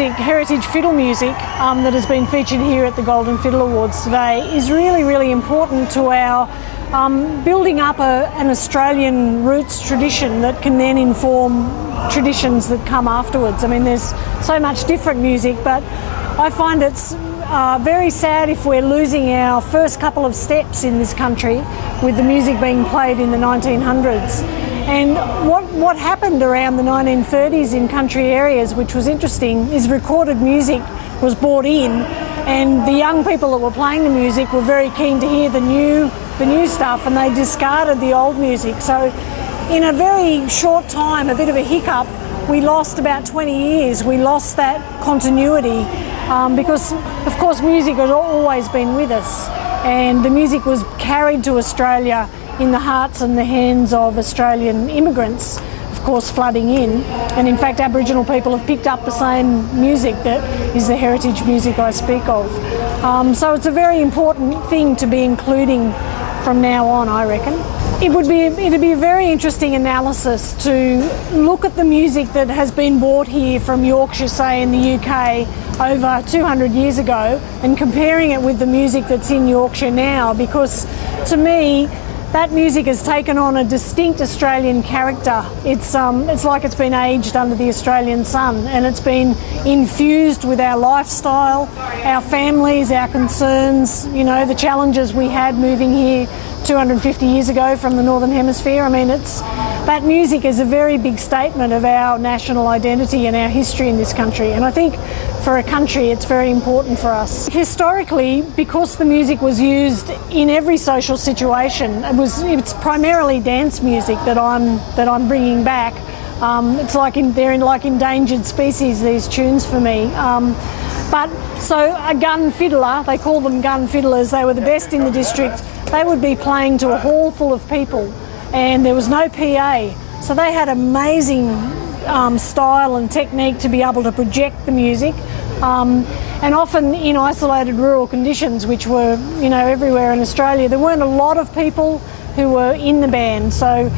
music, heritage fiddle music, that has been featured here at the Golden Fiddle Awards today is really, really important to our building up an Australian roots tradition that can then inform traditions that come afterwards. I mean, there's so much different music, but I find it's very sad if we're losing our first couple of steps in this country with the music being played in the 1900s. And what happened around the 1930s in country areas, which was interesting, is recorded music was brought in, and the young people that were playing the music were very keen to hear the new stuff, and they discarded the old music. So in a very short time, a bit of a hiccup, we lost about 20 years. We lost that continuity because, of course, music had always been with us, and the music was carried to Australia in the hearts and the hands of Australian immigrants, of course, flooding in. And in fact, Aboriginal people have picked up the same music that is the heritage music I speak of. So it's a very important thing to be including from now on, I reckon. It'd be a very interesting analysis to look at the music that has been brought here from Yorkshire, say in the UK, over 200 years ago, and comparing it with the music that's in Yorkshire now, because to me, that music has taken on a distinct Australian character. It's like it's been aged under the Australian sun, and it's been infused with our lifestyle, our families, our concerns, you know, the challenges we had moving here 250 years ago from the Northern Hemisphere. I mean, that music is a very big statement of our national identity and our history in this country, and I think for a country it's very important for us. Historically, because the music was used in every social situation, it's primarily dance music that I'm bringing back. It's like they're like endangered species, these tunes for me. But so a gun fiddler, they call them gun fiddlers, they were the best in the district. They would be playing to a hall full of people, and there was no PA. So they had amazing style and technique to be able to project the music, and often in isolated rural conditions, which were, you know, everywhere in Australia. There weren't a lot of people who were in the band, so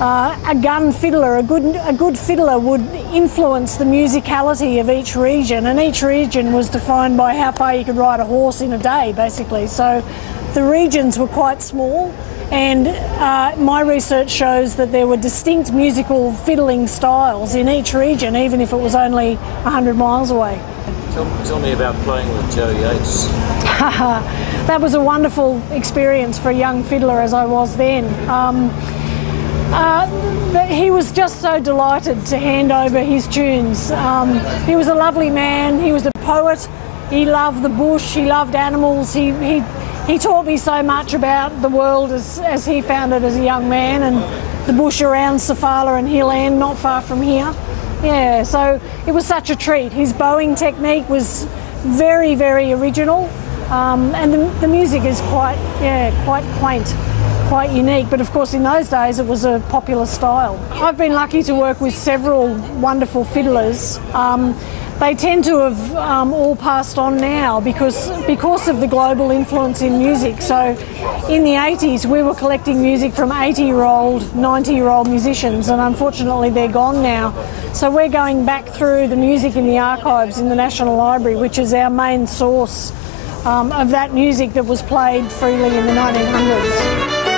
a gun fiddler, a good fiddler would influence the musicality of each region, and each region was defined by how far you could ride a horse in a day, basically. So the regions were quite small, and my research shows that there were distinct musical fiddling styles in each region, even if it was only 100 miles away. Tell me about playing with Joe Yates. That was a wonderful experience for a young fiddler, as I was then. He was just so delighted to hand over his tunes. He was a lovely man, he was a poet, he loved the bush, he loved animals, he taught me so much about the world as he found it as a young man, and the bush around Sofala and Hill End, not far from here. Yeah, so it was such a treat. His bowing technique was very, very original, and the music is quite quaint, quite unique. But of course, in those days, it was a popular style. I've been lucky to work with several wonderful fiddlers. They tend to have all passed on now because of the global influence in music. So in the 80s, we were collecting music from 80-year-old, 90-year-old musicians, and unfortunately they're gone now. So we're going back through the music in the archives in the National Library, which is our main source of that music that was played freely in the 1900s.